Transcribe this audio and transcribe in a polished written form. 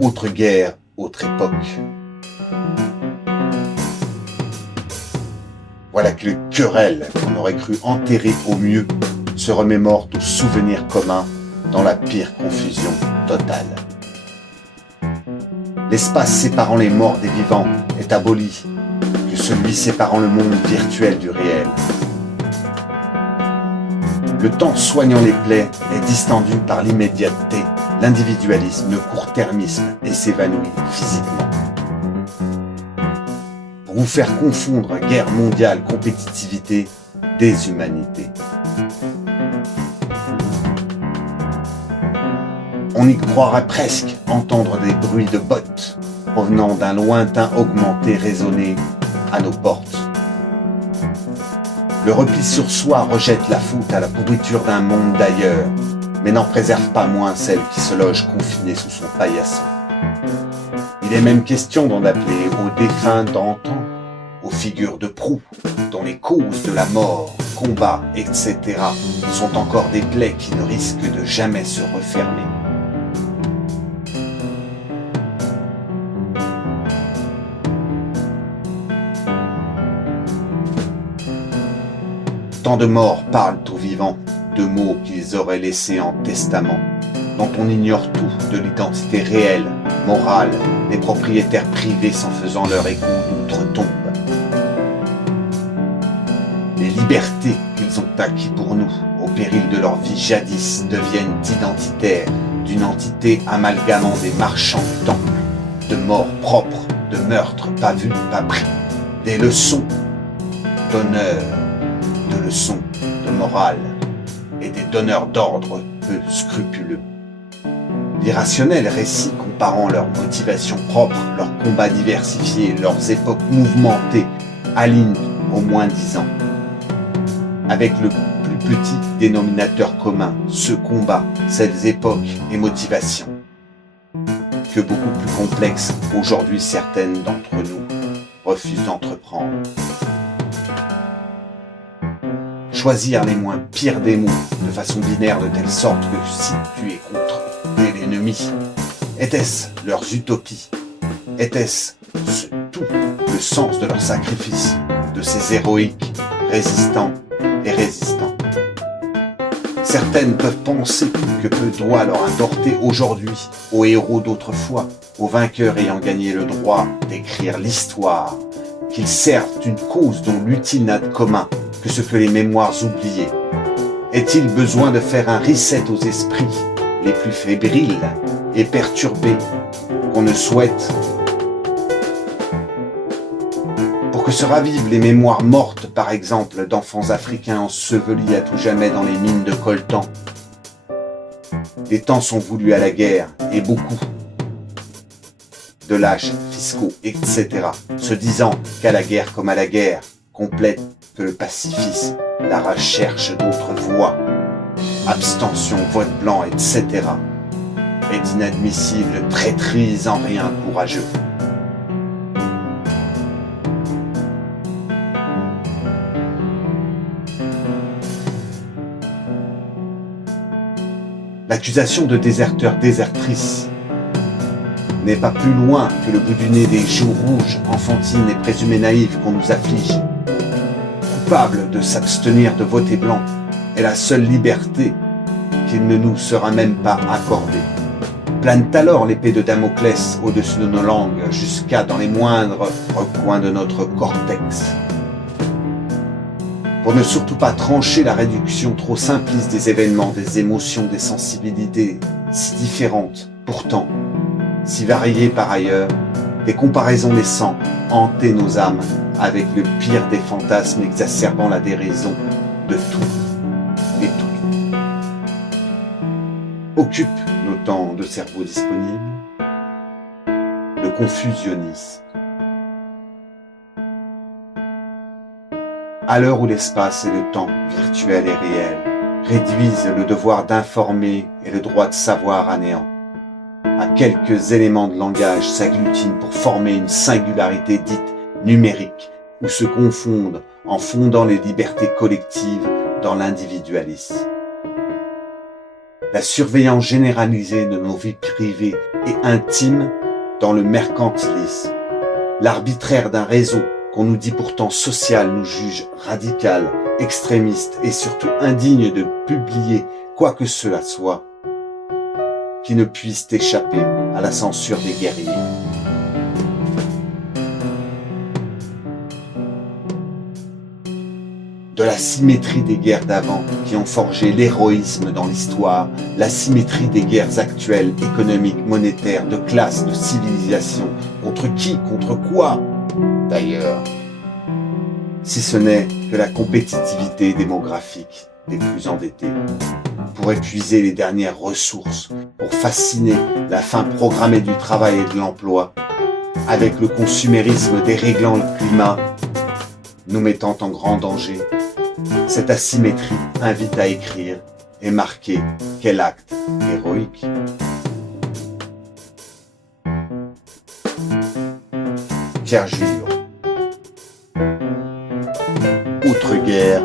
autre guerre, autre époque. Voilà que les querelles qu'on aurait cru enterrer au mieux se remémorent aux souvenirs communs dans la pire confusion totale. L'espace séparant les morts des vivants est aboli, que celui séparant le monde virtuel du réel. Le temps soignant les plaies est distendu par l'immédiateté, l'individualisme, le court-termisme et s'évanouit physiquement. Pour vous faire confondre guerre mondiale, compétitivité, déshumanité. On y croirait presque entendre des bruits de bottes provenant d'un lointain augmenté résonner à nos portes. Le repli sur soi rejette la faute à la pourriture d'un monde d'ailleurs, mais n'en préserve pas moins celle qui se loge confinée sous son paillasson. Il est même question d'en appeler aux défunts d'antan, aux figures de proue, dont les causes de la mort, combats, etc. sont encore des plaies qui ne risquent de jamais se refermer. Tant de morts parlent aux vivants, de mots qu'ils auraient laissés en testament, dont on ignore tout de l'identité réelle, morale, des propriétaires privés s'en faisant leur écho d'outre-tombe. Les libertés qu'ils ont acquis pour nous, au péril de leur vie jadis, deviennent identitaires, d'une entité amalgamant des marchands du temple, de morts propres, de meurtres pas vus, pas pris, des leçons d'honneur, de leçons de morale et des donneurs d'ordre peu scrupuleux. L'irrationnel récit comparant leurs motivations propres, leurs combats diversifiés, leurs époques mouvementées, aligne au moins 10 ans. Avec le plus petit dénominateur commun, ce combat, ces époques et motivations, que beaucoup plus complexes aujourd'hui certaines d'entre nous refusent d'entreprendre. Choisir les moins pires des mots de façon binaire de telle sorte que si tu es contre l'ennemi, était-ce leurs utopies? Était-ce tout le sens de leur sacrifice, de ces héroïques résistants et résistants? Certaines peuvent penser que peu doit leur importer aujourd'hui aux héros d'autrefois, aux vainqueurs ayant gagné le droit d'écrire l'histoire, qu'ils servent une cause dont l'utile n'a de commun que ce que les mémoires oubliées. Est-il besoin de faire un reset aux esprits les plus fébriles et perturbés qu'on ne souhaite pour que se ravivent les mémoires mortes, par exemple, d'enfants africains ensevelis à tout jamais dans les mines de coltan? Les temps sont voulus à la guerre, et beaucoup de lâches fiscaux, etc., se disant qu'à la guerre comme à la guerre, complète que le pacifisme, la recherche d'autres voies, abstention, vote blanc, etc., est inadmissible, traîtrise en rien courageux. L'accusation de déserteur-désertrice n'est pas plus loin que le bout du nez des joues rouges, enfantines et présumées naïves qu'on nous afflige. Coupable de s'abstenir de voter blanc est la seule liberté qu'il ne nous sera même pas accordée. Plane alors l'épée de Damoclès au-dessus de nos langues, jusqu'à dans les moindres recoins de notre cortex. Pour ne surtout pas trancher la réduction trop simpliste des événements, des émotions, des sensibilités si différentes, pourtant si variées par ailleurs, des comparaisons laissant hanter nos âmes avec le pire des fantasmes exacerbant la déraison de tout et tout. Occupe nos temps de cerveau disponibles le confusionnisme. À l'heure où l'espace et le temps, virtuel et réel, réduisent le devoir d'informer et le droit de savoir à néant, à quelques éléments de langage s'agglutinent pour former une singularité dite numérique, où se confondent en fondant les libertés collectives dans l'individualisme. la surveillance généralisée de nos vies privées et intimes dans le mercantilisme, l'arbitraire d'un réseau qu'on nous dit pourtant social nous juge radical, extrémiste et surtout indigne de publier quoi que cela soit, qui ne puisse échapper à la censure des guerriers. De la symétrie des guerres d'avant qui ont forgé l'héroïsme dans l'histoire, la symétrie des guerres actuelles, économiques, monétaires, de classe, de civilisation. Contre qui? Contre quoi? D'ailleurs, si ce n'est que la compétitivité démographique des plus endettés, pour épuiser les dernières ressources, pour fasciner la fin programmée du travail et de l'emploi, avec le consumérisme déréglant le climat, nous mettant en grand danger. Cette asymétrie invite à écrire et marquer quel acte héroïque. Pierre Julliot. Outre-guerre,